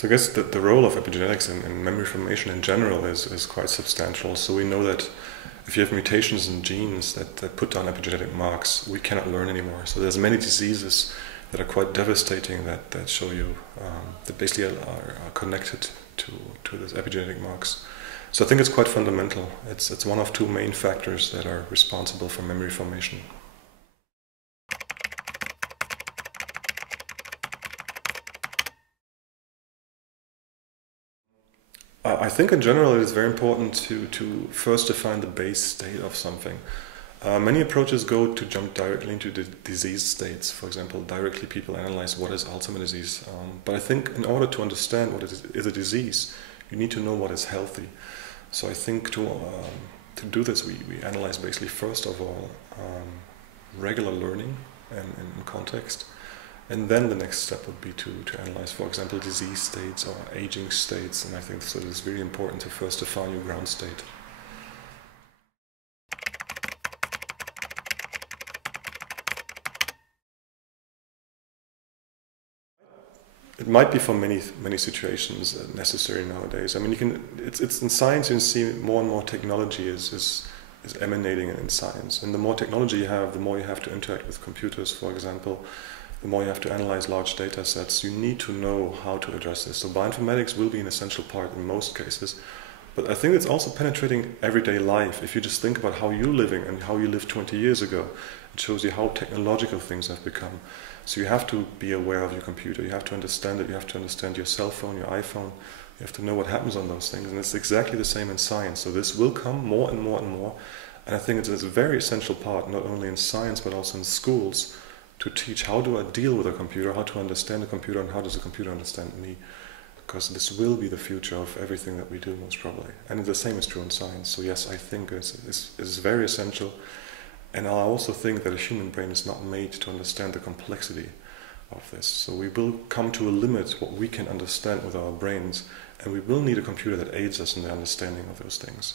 So I guess that the role of epigenetics in memory formation in general is quite substantial. So we know that if you have mutations in genes that put down epigenetic marks, we cannot learn anymore. So there's many diseases that are quite devastating that show you that basically are connected to these epigenetic marks. So I think it's quite fundamental. It's one of two main factors that are responsible for memory formation. I think in general it is very important to first define the base state of something. Many approaches go to jump directly into the disease states. For example, directly people analyze what is Alzheimer's disease. But I think in order to understand what is a disease, you need to know what is healthy. So I think to do this, we analyze basically first of all regular learning and context. And then the next step would be to analyze, for example, disease states or aging states. And I think so it is really important to first define your ground state. It might be for many situations necessary nowadays. I mean, it's in science you see more and more technology is emanating in science. And the more technology you have, the more you have to interact with computers, for example. The more you have to analyze large data sets, you need to know how to address this. So bioinformatics will be an essential part in most cases. But I think it's also penetrating everyday life. If you just think about how you're living and how you lived 20 years ago, it shows you how technological things have become. So you have to be aware of your computer, you have to understand it, you have to understand your cell phone, your iPhone, you have to know what happens on those things. And it's exactly the same in science. So this will come more and more and more. And I think it's a very essential part, not only in science, but also in schools, to teach how do I deal with a computer, how to understand a computer, and how does a computer understand me. Because this will be the future of everything that we do, most probably. And the same is true in science. So yes, I think it's very essential. And I also think that a human brain is not made to understand the complexity of this. So we will come to a limit what we can understand with our brains, and we will need a computer that aids us in the understanding of those things.